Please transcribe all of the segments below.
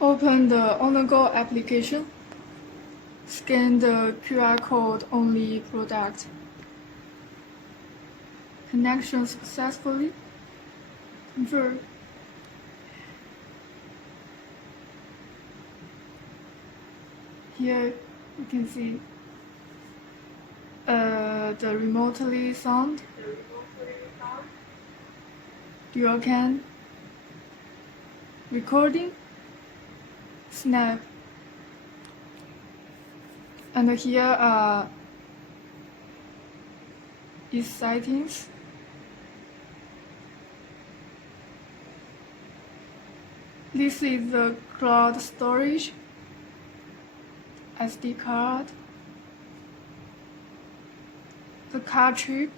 Open the on-the-go application. Scan the QR code on the product. Connection successfully. Confirm. Here you can see the remotely sound, dual cam, recording, snap, and here are its settings. This is the cloud storage, SD card, the card chip,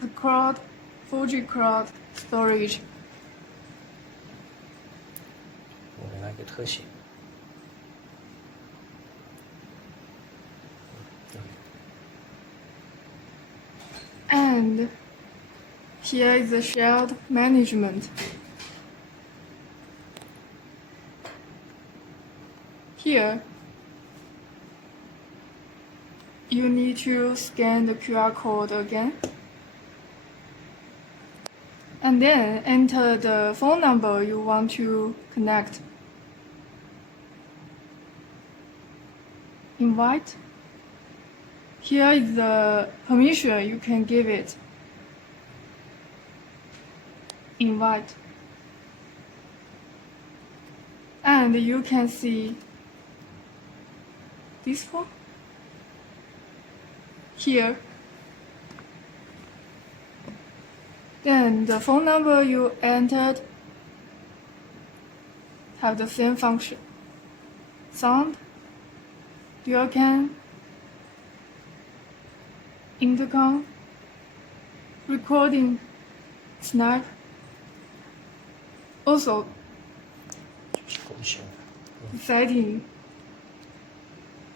the cloud, 4G cloud storage. 我给它一个特写。And here is the shared management. Here, you need to scan the QR code again. And then enter the phone number you want to connect. Invite. Here is the permission you can give it. Invite. And you can see this phone here. Then the phone number you entered have the same function. Sound, dual cam, intercom, recording, snap. Also, 就是共享的。 setting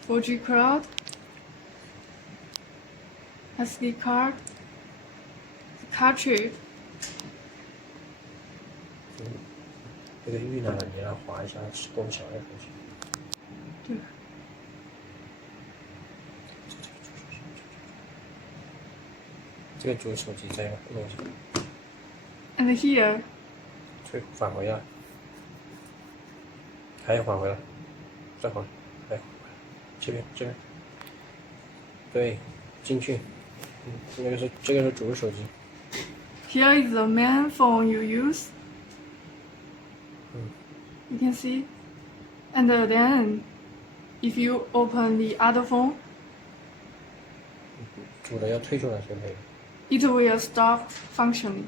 4G cloud, SD card, card chip. 这个预览你要划一下是共享的东西。对。这个主手机再弄一下。And here, 返回来，还要返回来，再还，还这边，对，进去，这个是主手机。 here is the main phone you use. You can see. And then, if you open the other phone, 主的要退出来就可以。 it will stop functioning.